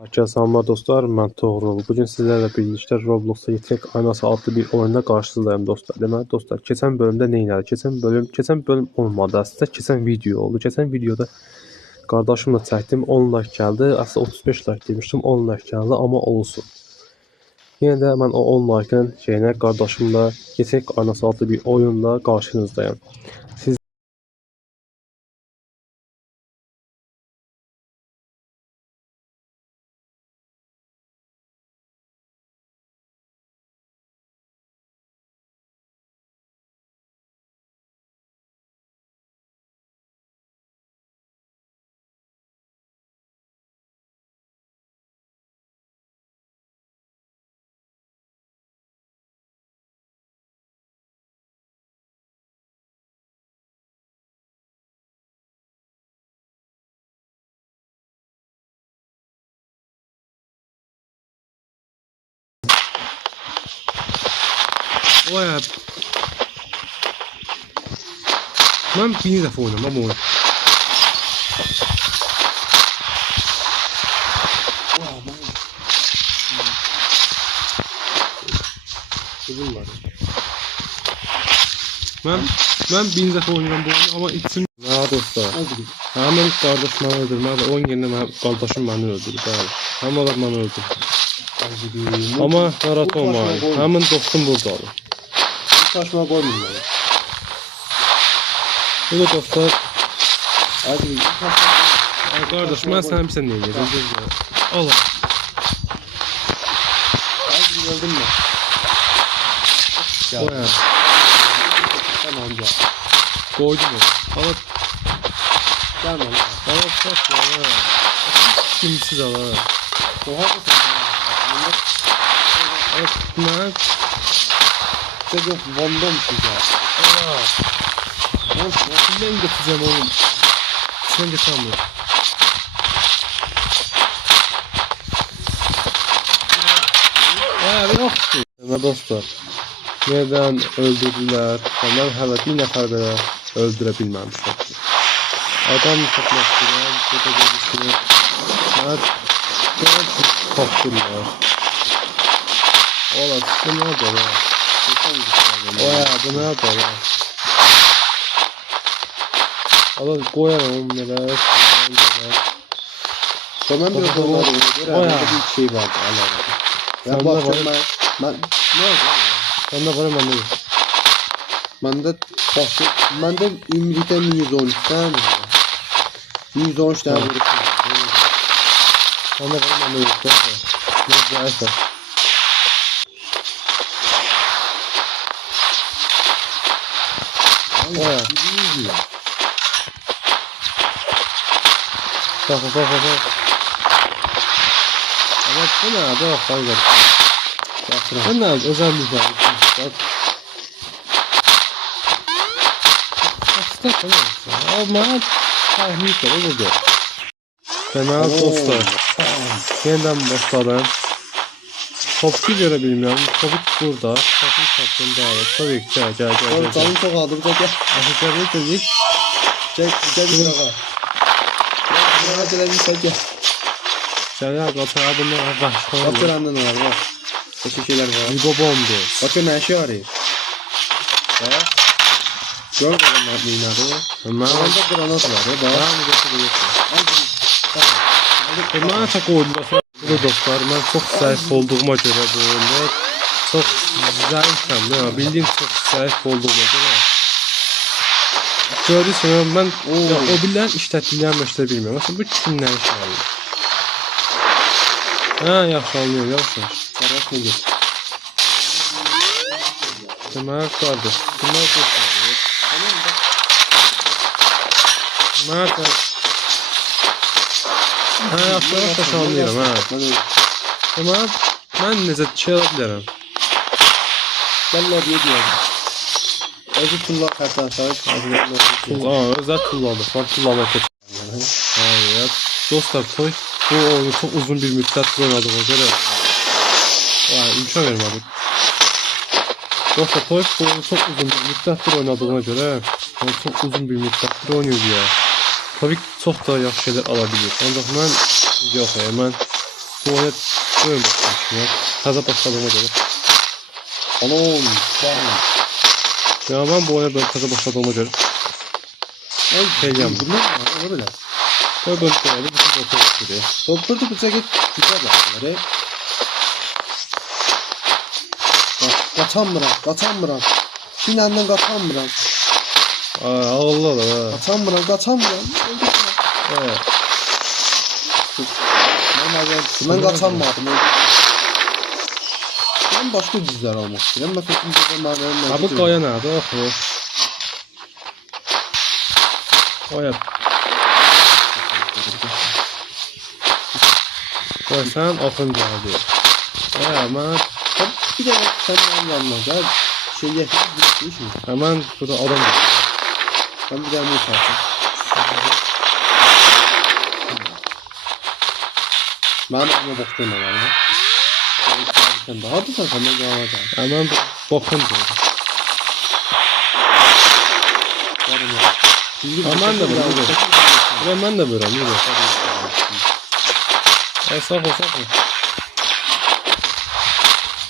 Herkese selamlar dostlar, ben Toğrul. Bugün sizlerle birlikte Roblox'ta Yetenek Aynası adlı bir oyunda karşınızdayım dostlar. Demek dostlar, geçen bölümde ne ilerdi? Geçen bölüm olmadı. Aslında geçen video oldu. Geçen videoda kardeşimle çektim, 10 like geldi. Aslında 35 like demiştim, 10 like geldi ama olsun. Yine de ben o 10 like'ın şeyine kardeşimle Yetenek Aynası adlı bir oyunda karşınızdayım. Oya. Ben bir defa oynamam ama oyun. Kızım var. Ben bir defa oynadım bu oyunu ama içim... Ha dostlar. Hemen kardeşim beni öldürmedi. 10 yerine kardeşim beni öldürdü. Hem adam beni öldürdü. Ama narahat olmayın. Hemen dostum burada olur. Saçma koymayayım bana. Bu da dostlar. Hadi Kardeş ben sana bir sen neyim? Allah. hadi gördün mü? Oya. Tamam ya. Koydum onu. Allah. Tamam. Allah sakla. Kimsiz Allah. Oha da sen. Allah. Ben. Çok vondomsun ya. Allah. Ben götüreceğim oğlum. Sen getiremiyorum. Abi yoktu. Ama dostlar. Neden öldürdüler? Ben hala bir nefer bile öldürebilmemişler. Adam tutmak istiyor. Tutacak istiyor. Ben korktular. Ola bu ne oldu ya? Oya bu ne oldu ya? Allah koyarım onlara. Tamam bir konuda bir şey var. Ya bak ben ne oldu? Sen de var mı anladın? Bende ümriten 113 tane. 113 tane vuruşum. Sen de var mı anladın? Ne güzel. Oya. Bak. Ama bu ne abi? Bak hayır. Bu ne? Özel bir şey. Bak. Aslında tamam. Ama tahmin olur. Fena dostlar. Yeniden başladım. Topçu görebilmiyorum. Topuk burada. Topuk sattım daha. Tabii ki gel. Oğlum canım çok aldı burada gel. Aşağıya dedik. Çek bir tarafa. Bana gelen bir şey gel. Sen ya kaçar bunlar başka. Bakın anladın var bak. Başka şeyler var. Bir bomba. Bakın ne şey arıyor. Bak. Gör bakalım ne yapayım. Ama Orada granat var ya. Bak. ben de götürüyorum. Ben çok oyunda. Bu dostlar ben çok zayıf olduğuma göre bu oyunda çok zayıfım ya. Bildiğin çok zayıf olduğuma göre. Görüyorsun ben o bilen işletdiğim bilmiyorum. Aslında bu kimden iş alıyor? Ha yaxşı anlıyorum yavaş. Karat ne gel. Demek kardeş. Demek koşuyor. Demek ha yaxşı anlıyorum ha. Demek ben necə şey alabilirim? Vallahi diye diyor. Özü tulla kartan sahip. Özel kullandık. Var kullanmak için. Hayır. Dostlar toy bu oyunu çok uzun bir müddet oynadığıma göre imkan vermedik. Dostlar toy bu oyunu çok uzun bir müddettir oynadığına göre çok uzun bir müddettir oynuyor ya. Tabii ki çok da yaxşı şeyler alabilir. Ancak ben yok ben bu oyuna dönmüşüm ya. Taza başladığıma göre. Anam. Ya ben bu oyuna böyle taza başladığıma göre. Şey yandı. Bilmem ne olabilir. Böyle böyle bir bütün ortaya çıkıyor. Topları bıçak et. Güzel baktılar. Kaçamıram. Sinandan kaçamıram. Allah da. Kaçamıram. Evet. Ben kaçamadım. Ben başka diziler almak istedim. Mesela şimdi Ha bu Qaya nədir axı? Qaya. Qaya sən axın gəldi. Mən bir de sen benim yanına gel. Şey bir şey mi? hemen burada adam var. Ben bir daha mı çarptım? Ben ama baktım ama. Sen daha da sen hemen devam et. Hemen bakın diyor. Aman da böyle. Ben de böyle. Sağ ol.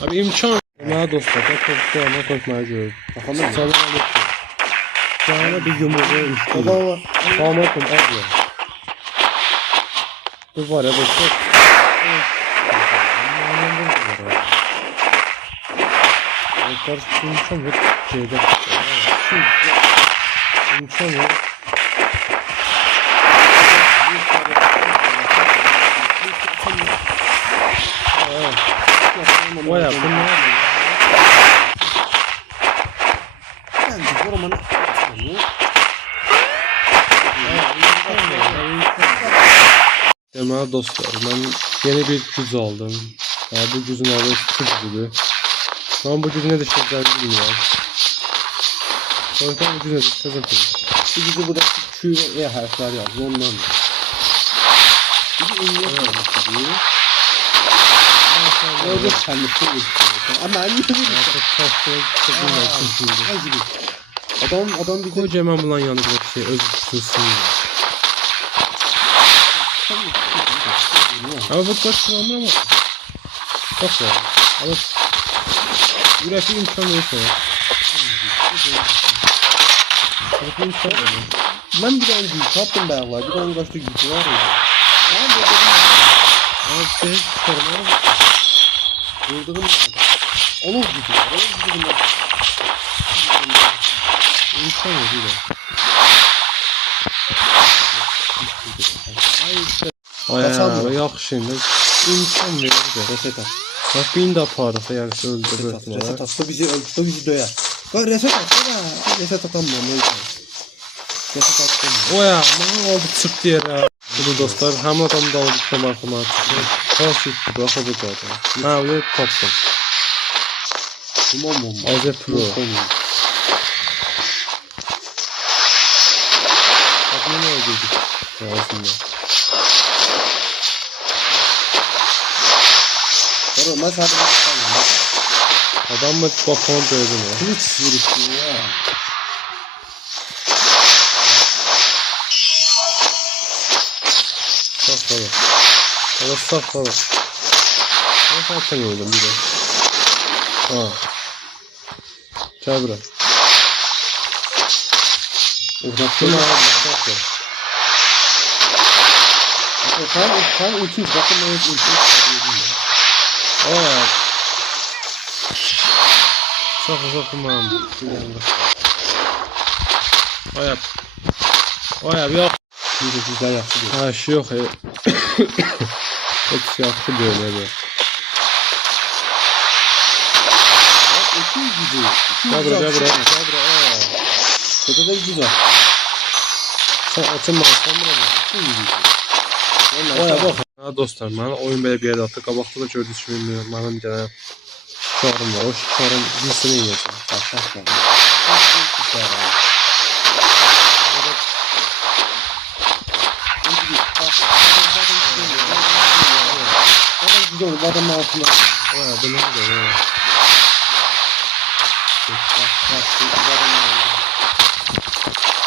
Abi imkan. Mənə dostlar, korktu ama korkmaya görür. Bakalım. Salam aleyküm. Sana bir yumruğu üstüne. Baba. Salam aleyküm abi. Bu var ya dostlar. Karşı imkan yok. Şeyde. İmkan yok. Oya bunlar. Ben de korumanı. Deməli dostlar, mən yeni bir güc aldım. Bu gücün adı su gücüdür. Ben bu gücü ne düşüreceğimi bilmiyorum. Korkan bu gücü ne düşüreceğim bilmiyorum. Bu gücü burada Q ve E harfler yazdı ondan. Bir de ünlü yapıyor. Orada kendisi geçiyor. Ama anne adam bir de Kocaman bulan yanında bir şey öz tutsun ya. Ama bu kaç kilometre ama. Bak ya. Ama üretici imkan yok ya. ben bir tane gücü kaptım ben var. Bir tane kaçta gücü var ya. Ben de Abi şey çıkarım vurduğum onun gücü var. Onun gücü var. İmkan yok bir de. Ay yaxşı indi. İmkan verir de. Reset at. Bak bin de aparırsa yani öldürür. Reset at. Bu bizi döyer. Bak reset at. Reset atamıyorum. Reset atamıyorum. Oya bana oldu çıktı yere. Bu dostlar hem adam da oldu da bakıma çıktı. Nasıl çıktı bırakı bu zaten. Ha öyle kaptım. Tamam. Aze Pro. Bak ne öldürdük. Aslında. Sonra ben sadece bakıyorum. Adam mı bakıma dövdüm ya. Hiç vuruşuyor ya. Sakladı. Evet sakladı. Ne zaten öldüm bir de. Ha. Gel buraya. Uğraştım Kim abi. abi? Sakla. Sen uçuş. Bakın ben uçuş. Evet. Sakla mamam. Oyap. Oyap yok. Bir de güzel yaptı. Ha şey yok. Hiç yaxşı böyle. Uçuş gibi. Gel buraya. Kötü de güzel. Sen açın bana sen buraya. Oya bak. Ha dostlar, mənə oyun belə bir yerdə atdı. Qabaqda da gördünüz ki, bilmiyorum. Mənim bir dənə şikarım var. O şikarın cinsini yiyəcəm. Güzel olur. Adamın altında. Oya bu nədir?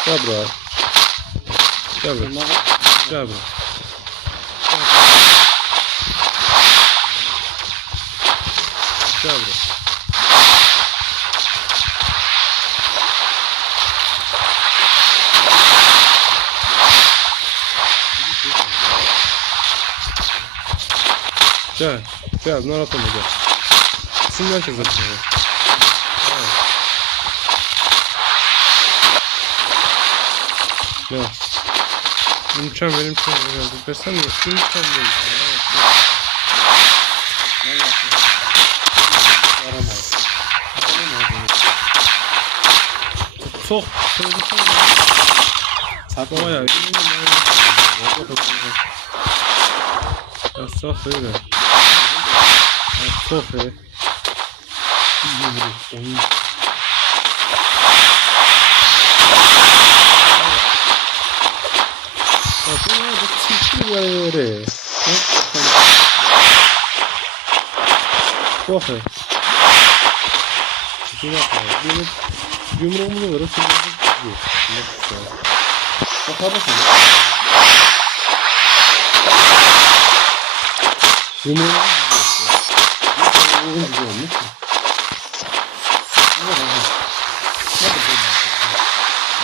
Gel buraya. Gel buraya. Gel buraya. Gel buraya. Gel. Gel. Narahat olma gel. İsimler çek zaten. Evet. Gel. İmkan ver, imkan ver. Versen mi? İmkan ver. Evet. Ben yapıyorum. Yaramaz. Çok sevdiğim Satma baba ya. ya. Ya çok öyle. Çok iyi. Oyun. Bu ne? Bu çiftli böyle. Çok iyi. Bir dakika. Benim yumruğumu vurur. Bakar mısın? Yumruğumu Uygun güzel olmuş.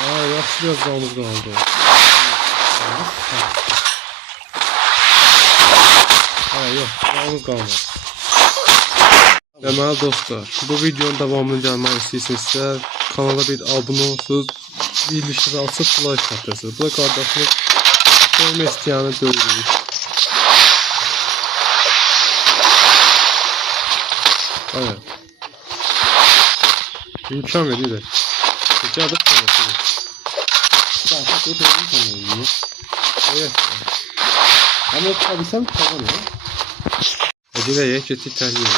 Aa, yaxşı biraz canımız qaldı. Ha, yox, canımız qalmadı. Deməli dostlar, bu videonun davamını gəlmək istəyirsinizsə, kanala bir abunə olsunuz, bildirişləri açıb like atırsınız. Bu da qardaşınız görmək istəyəni böyüdürük. Evet. İmkan verir. Peki adı ne? Daha çok öteyim sanıyorum. Evet. Ama tutabilsem tutamıyorum. Acele ye, geçti terliyor.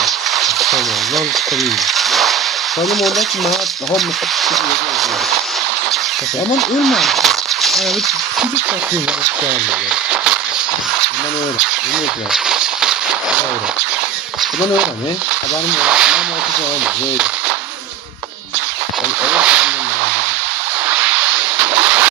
Tamam, lan tutamıyorum. Sanırım oradaki daha mutlu bir Aman ölmem. Evet, küçük bakayım lan şu anda. Bundan öyle. Bunu yapıyor. Bundan öyle ne? Haberim yok. Ben ortada olmaz. Böyle. Evet.